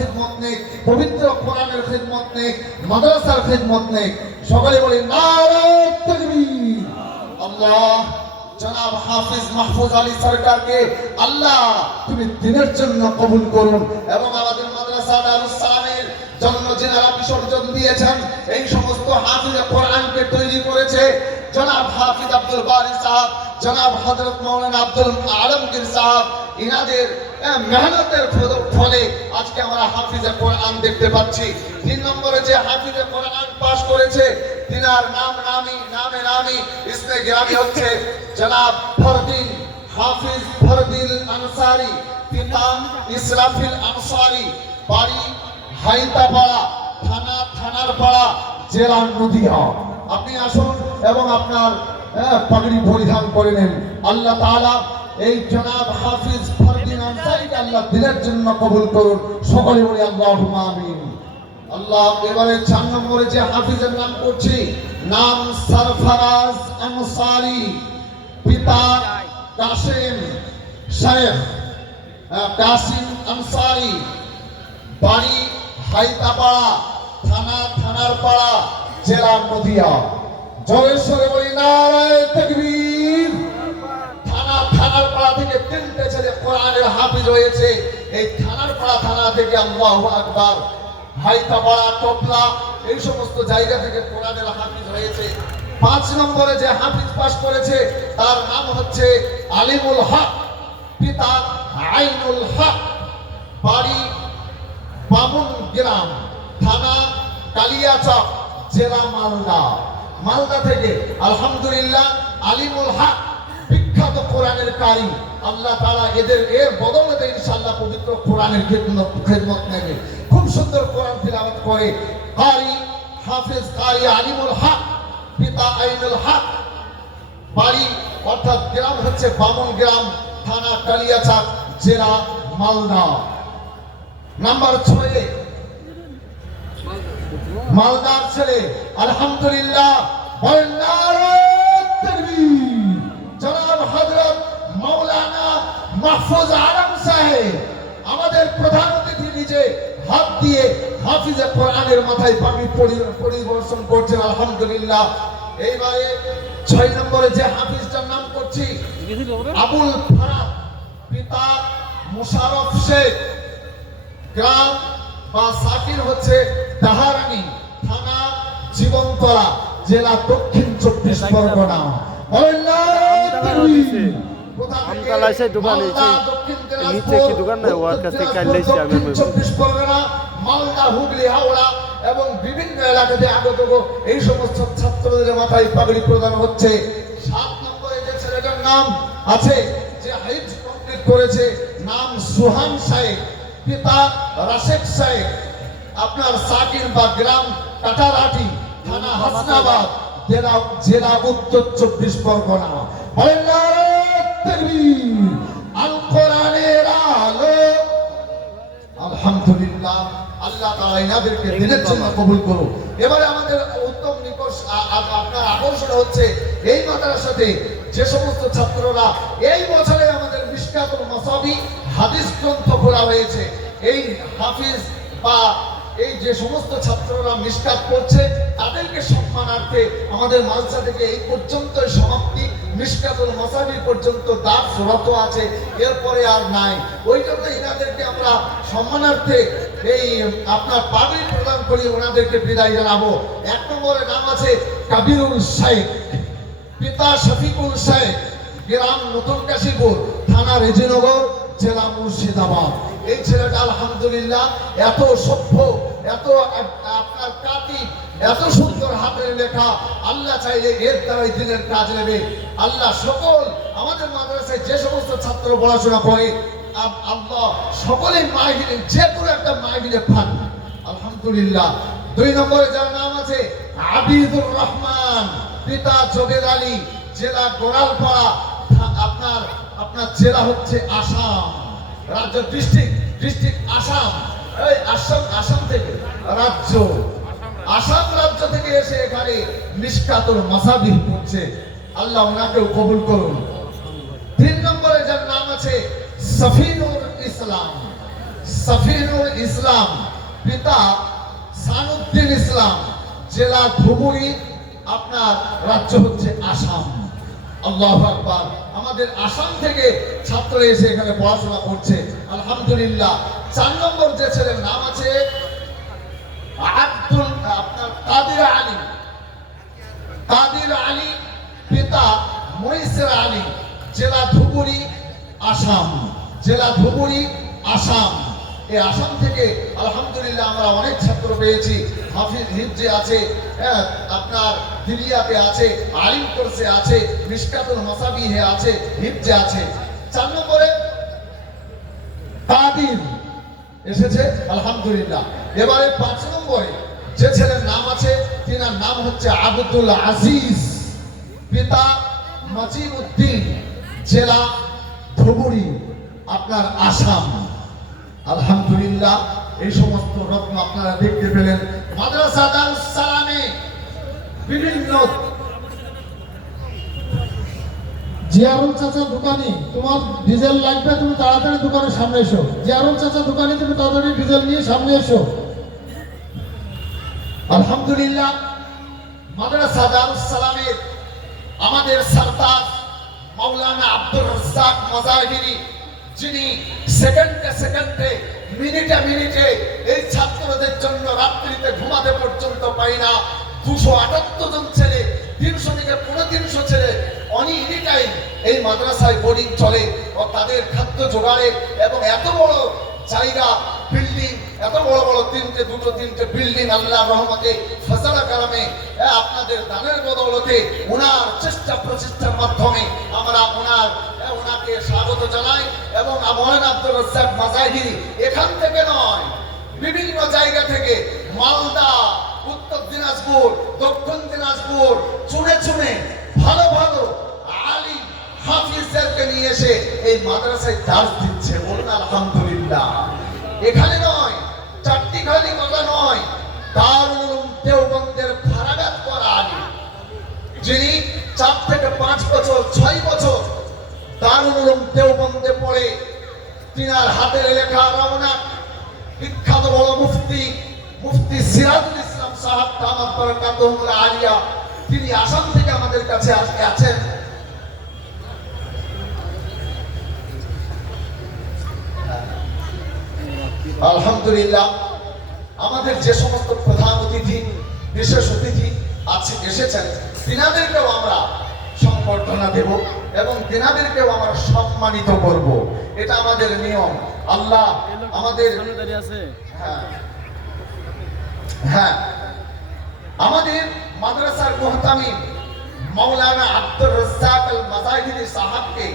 খিদমত নেক পবিত্র কোরআনের খিদমত নেক মাদ্রাসার খিদমত নেক সকলে বলে আল্লাহ, জনাব হাফিজ মাহফুজ আলী সরকারকে আল্লাহ, তুমি দিনের জন্য কবুল করুন এবং আমাদের মাদ্রাসা দারুস সালামের জন্য যিনারা বিসর্জন দিয়েছেন, এই সমস্ত হাফিজ কোরআনকে তৈরি করেছে, জনাব হাফিজ আব্দুল বারি সাহেব, জনাব হযরত মাওলানা আব্দুল আলমগীর সাহেব, ইনাদের মেহনতের ফলে আজকে আমরা হাফিজে কোরআন দেখতে পাচ্ছি। তিন নম্বরে যে হাফিজে কোরআন পাশ করেছে তিনার নাম নামি নামে নামি ইসমে গ্রামী হচ্ছে জনাব ফরদিন হাফিজ ফরদিল আনসারি পিতা ইসরাফিল আনসারি বাড়ি হাইতাপাড়া থানা থানার পাড়া জেলা নদিয়া। আপনি আসুন এবং আপনার আহ, পাগড়ি পরিধান করে নেন। আল্লাহ তাআলা এই জনাব হাফিজ ফরদিন আনসারিকে আল্লাহ দিনের জন্য কবুল করুন। সকলে বলি, আল্লাহুম্মা আমিন। আল্লাহ, এবারে চার নম্বরে যে হাফিজের নাম করছি, নাম সরফরাজ আনসারি, পিতা কাসিম শেখ কাসিম আনসারি, বাড়ি হাইতাপাড়া, থানা থানার পাড়া জেলা নদিয়া। জলেশ্বরে বলি, নারায় তকবীর। থানা থানার পাড়া থেকে হয়েছে এই থানার পাড়া থানা থেকে আল্লাহু আকবার, হাইতাপাড়া টপলা এই সমস্ত জায়গা থেকে কোরআনের হাফিজ হয়েছে পাঁচ নম্বরে যে হাফিজ পাশ করেছে, তার নাম হচ্ছে আলিমুল হক, পিতা আইনুল হক, বাড়ি বামুন গ্রাম, থানা কালিয়াচক, জেলা মালদা। মালদা থেকে আলহামদুলিল্লাহ আলিমুল হক, বিখ্যাত কোরআনের কারি। আল্লাহ তাআলা এদের এর বদলতে ইনশাআল্লাহ পবিত্র কোরআনের খেদমত নেবে। খুব সুন্দর কোরআন তিলাওয়াত করে, কারি হাফেজ কারি আলিমুল পিতা আইনুল বাড়ি, অর্থাৎ গ্রাম হচ্ছে বামন গ্রাম, থানা কালিয়াচাক জেলা মালদা। নাম্বার ছয়ে মালদার ছেলে, আলহামদুলিল্লাহ বলেন নারায়ে তাকবীর। জনাব হযরত মাওলানা মাহফুজ আলম সাহেব আমাদের প্রধান অতিথি নিজে হাত দিয়ে হাফিজে কোরআনের মাথায় পানি করছেন আলহামদুলিল্লাহ। এইবারে ছয় নম্বরে যে হাফিজটার নাম করছি আবুল ফারাদ পিতা মুশারফ শেখ। গ্রাম বা সাকির হচ্ছে তাহারানি থানা জীবনতলা জেলা দক্ষিণ চব্বিশ পরগনা। বলেন? আমতলা এসে দোকান মালদা, হয়েছে। দক্ষিণ এই নিচে কি দোকান নাই? ওর কাছ থেকে কাল লাইছি আমি চব্বিশ পরগনা মালদা হুগলি হাওড়া এবং বিভিন্ন এলাকাতে আগত এই সমস্ত ছাত্রদের মাথায় পাগড়ি প্রদান হচ্ছে সাত নম্বরে যে ছেলেটার নাম আছে যে হাইট কমপ্লিট করেছে নাম সুহান সাহেব পিতা সাহেব আপনার সাকির বা গ্রাম কাটারাটি থানা হাসনাবাদ জেলা জেলা উত্তর চব্বিশ পরগনা বলেন। আল কোরআনের আলো। আলহামদুলিল্লাহ আল্লাহ তাআলা ইনাদেরকে দিনের জন্য কবুল করুন এবারে আমাদের উত্তম নিকষ আ- আ- আপনার আকর্ষণ হচ্ছে এই মাদ্রাসাতে যে সমস্ত ছাত্ররা এই বছরে আমাদের মিশকাতুল মাসাবি হাদিস গ্রন্থ খোলা হয়েছে। এই হাফিজ বা এই যে সমস্ত ছাত্ররা মিসকাত করছে তাদেরকে সম্মানার্থে আমাদের মালসা থেকে এই পর্যন্ত সমাপ্তি। মিসকাতুল মাসাবি পর্যন্ত দাঁত সুরত আছে, এরপরে আর নাই। ওই জন্য এনাদেরকে আমরা সম্মানার্থে এই আপনার পাগড়ি প্রদান করি, ওনাদেরকে বিদায় জানাব। এক নম্বরে নাম আছে কাবিরুল শেখ পিতা শফিকুল শেখ গ্রাম নতুন কাশীপুর, থানা রেজিনগর, জেলা মুর্শিদাবাদ। এই ছেলেটা আলহামদুলিল্লাহ এত সভ্য, এত আপনার কাতি, এত সুন্দর লেখা, আল্লাহ চাইলে এর দ্বারাই দিনের কাজ নেবে। আল্লাহ সকল, আমাদের মাদ্রাসায় যে সমস্ত ছাত্র পড়াশোনা করে আল্লাহ সকলেই মাহিরে, যে কোনো একটা মাহিরে পান। আলহামদুলিল্লাহ। দুই নম্বরে যার নাম আছে, আবিদুর রহমান, পিতা জবেদ আলী, জেলা গোড়ালপাড়া, আপনার আপনার জেলা হচ্ছে আসাম। রাজ্য ডিস্ট্রিক্ট ডিস্ট্রিক্ট আসাম। এই আসাম আসাম থেকে রাজ্য। আসাম রাজ্য থেকে এসে এখানে নিষ্কাতর মাসাবিহ পড়ছে আল্লাহ ওনাকেও কবুল করুন। তিন নম্বরে যার নাম আছে সফিনুর ইসলাম। সফিনুর ইসলাম, পিতা সানুদ্দিন ইসলাম জেলা ধুবুরি, আপনার রাজ্য হচ্ছে আসাম। আল্লাহ আকবার। আমাদের আসাম থেকে ছাত্র এসে এখানে পড়াশোনা করছে। আলহামদুলিল্লাহ। চার নম্বর যে ছেলের নাম আছে আব্দুল আপনার কাদির আলী। কাদির আলী পিতা মহিসের আলী জেলা ধুবুরি আসাম। জেলা ধুবুরি আসাম। এই আসাম থেকে আলহামদুলিল্লাহ আমরা অনেক ছাত্র পেয়েছি। হাফিজ হিফজে আছে হ্যাঁ, আপনার দিলিয়াতে আছে আলিম কোর্সে আছে মিসকাতুল মাসাবিহে আছে হিফজে আছে। চার নম্বরে কাদির এসেছে আলহামদুলিল্লাহ। এবারে পাঁচ নম্বরে যে ছেলের নাম আছে, তিনার নাম হচ্ছে আব্দুল আজিজ। পিতা নজিব উদ্দিন জেলা ধুবুরি, আপনার আসাম। আলহামদুলিল্লাহ, এই সমস্ত রত্ন আপনারা দেখতে পেলেন। মাদ্রাসা দারুস সালামে বিভিন্ন জিয়ারুল চাচা দোকানি, তোমার ডিজেল লাগবে, তুমি তাড়াতাড়ি দোকানের সামনে এসো। জিয়ারুল চাচা দোকানি তুমি তাড়াতাড়ি ডিজেল নিয়ে সামনে এসো। আলহামদুলিল্লাহ, মাদ্রাসা দারুস সালামের আমাদের সরদার মাওলানা আব্দুর রাজ্জাক মাজাহিরি, যিনি সেকেন্ডে সেকেন্ডে মিনিটে মিনিটে এই ছাত্রদের জন্য রাত্রিতে ঘুমাতে পর্যন্ত পাই না। দুশো আটাত্তর জন ছেলে, তিনশো থেকে পনেরো তিনশো ছেলে অনি এনি টাইম এই মাদ্রাসায় বোর্ডিং চলে ও তাদের খাদ্য জোগাড়ে এবং এত বড় জায়গা এত বড় বড় তিনটে, দুটো তিনটে বিল্ডিং আল্লাহ রহমতে ফসলা কালামে আপনাদের দানের বদৌলতে ওনার চেষ্টা প্রচেষ্টার মাধ্যমে আমরা ওনার ওনাকে স্বাগত জানাই এবং মহান আব্দুল রাজ্জাক মাজাহিরি এখান থেকে নয়, বিভিন্ন জায়গা থেকে মালদা, উত্তর দিনাজপুর, দক্ষিণ দিনাজপুর, চুনে চুনে ভালো ভালো আলিম হাফিজদেরকে নিয়ে এসে এই মাদ্রাসায় দাস দিচ্ছে। বলুন, আলহামদুলিল্লাহ। এখানে খালি কথা নয় দারুল দেওবন্দের ফারাগাত করা আলিম যিনি চার থেকে পাঁচ বছর, ছয় বছর দারুল দেওবন্দে পড়ে, তিনার হাতের লেখা রওনা বিখ্যাত বড় মুফতি মুফতি সিরাজুল ইসলাম সাহাব তামাদ বরকাতুহুল আলিয়া, তিনি আসাম থেকে আমাদের কাছে আজকে আছেন। আলহামদুলিল্লাহ আমাদের যে সমস্ত প্রধান অতিথি, বিশেষ অতিথি আছে এসেছেন, তিনাদেরকেও আমরা সম্বর্ধনা দেব এবং তিনাদেরকেও আমরা সম্মানিত করব। এটা আমাদের নিয়ম। আল্লাহ আমাদের হ্যাঁ। হ্যাঁ। আমাদের মাদ্রাসার মুহতামিম মাওলানা আব্দুর রাজ্জাক আল মাজাহিরি সাহাবকে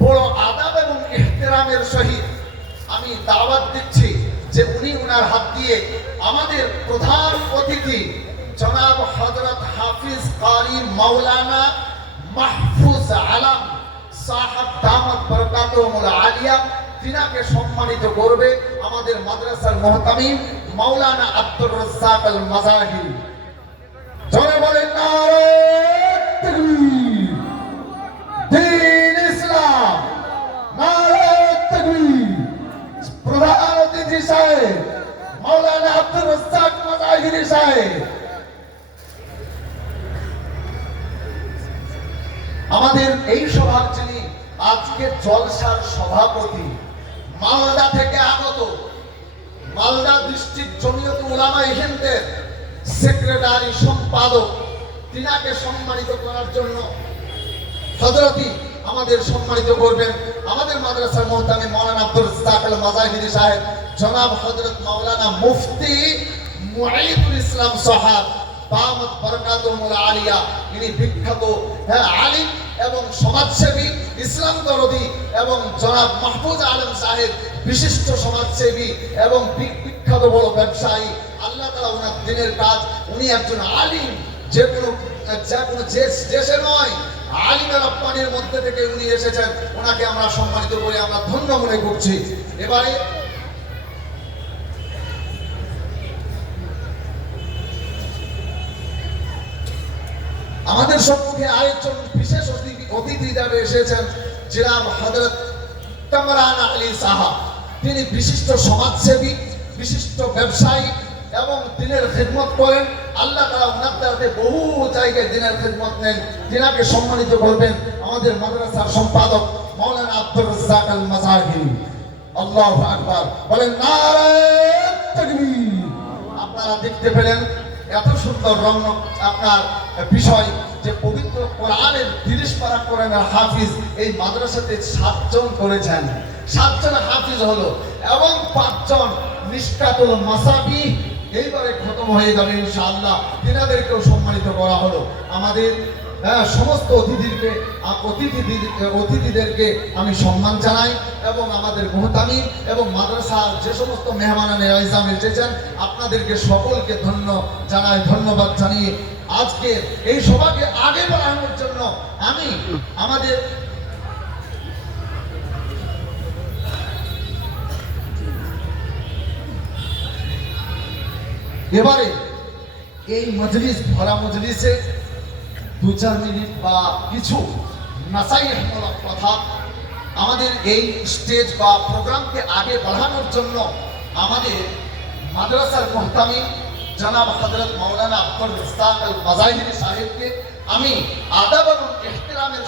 বড় আদাব এবং ইহতিরামের সহিত আমি দাওয়াত দিচ্ছি। উনার হাত দিয়ে আমাদের প্রধান অতিথি জনাব হযরত হাফিজ কারি মাওলানা মাহফুজ আলম সাহাব দামাত বরকাতুহুল আলিয়া, তিনাকে সম্মানিত করবে আমাদের মাদ্রাসার মুহতামিম মাওলানা আব্দুর রাজ্জাক আল মাজাহিরি। জনে বলেন নারে আগত মালদা ডিস্ট্রিক্ট জমিয়ত উলামা হিন্দের সেক্রেটারি সম্পাদক। তিনাকে সম্মানিত করার জন্য হজরতি আমাদের সম্মানিত করবেন। আমাদের মাদ্রাসার মোহতামি মৌলানা আব্দুল রাজ্জাক আল মাজাহিরি সাহেব, জনাব হযরত মাওলানা মুফতি মুঈদুল ইসলাম সাহাব দামাত বরকাতুহুল আলিয়া, ইনি বিখ্যাত হ্যাঁ আলিম এবং সমাজসেবী, ইসলাম দরদি এবং জনাব মাহফুজ আলম সাহেব, বিশিষ্ট সমাজসেবী এবং বিখ্যাত বড় ব্যবসায়ী। আল্লাহ তাআলা ওনার দিনের কাজ, উনি একজন আলিম, যে কোনো যে কোনো দেশ- নয়, আলিমের রপ্তানির মধ্যে থেকে উনি এসেছেন। ওনাকে আমরা সম্মানিত করে আমরা ধন্য মনে করছি। এবারে আমাদের সম্মুখে আরেকজন বিশেষ অতিথি অতিথি হিসাবে এসেছেন জনাব হযরত কামরান আলী সাহা। তিনি বিশিষ্ট সমাজসেবী, বিশিষ্ট ব্যবসায়ী এবং দিনের খেদমত করেন। আল্লাহ ওনার দ্বারাতে বহু জায়গায় দিনের খেদমত নেন। তিনাকে সম্মানিত করবেন আমাদের মাদ্রাসার সম্পাদক মৌলানা আব্দুর রাজ্জাক আল মাজাহিরি আল্লাহু আকবার। বলেন নারায়ণ আপনারা দেখতে পেলেন এত সুন্দর রং আপনার বিষয় যে পবিত্র কোরআনের তিরিশ পারা কোরআনের হাফিজ এই মাদ্রাসাতে সাতজন করেছেন। সাতজন হাফিজ হলো এবং পাঁচজন নিষ্কাতুল মাসাবি। এইবারে খতম হয়ে যাবে ইনশাআল্লাহ। তিনাদেরকেও সম্মানিত করা হলো। আমাদের হ্যাঁ, সমস্ত অতিথিদেরকে আ- অতিথিদের অতিথিদেরকে আমি সম্মান জানাই এবং আমাদের মোহতামি এবং মাদ্রাসার যে সমস্ত মেহমানানে আইজাম এসেছেন আপনাদেরকে সকলকে ধন্য জানাই ধন্যবাদ জানিয়ে আজকে এই সভাকে আগে বাড়ানোর জন্য আমি আমাদের এবারে এই মজলিস ভরা মজলিসে দু চার মিনিট বা কিছু নাসাইমূলক কথা। আমাদের এই স্টেজ বা প্রোগ্রামকে আগে বাড়ানোর জন্য আমাদের মাদ্রাসার মোহতামি জনাব হজরত মৌলানা আব্দুল ইস্তাক আল মাজাহিরি সাহেবকে আমি আদাব এবং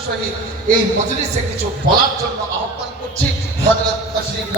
সহিত এই মজলিসে কিছু বলার জন্য আহ্বান করছি। হজরত তশরিফ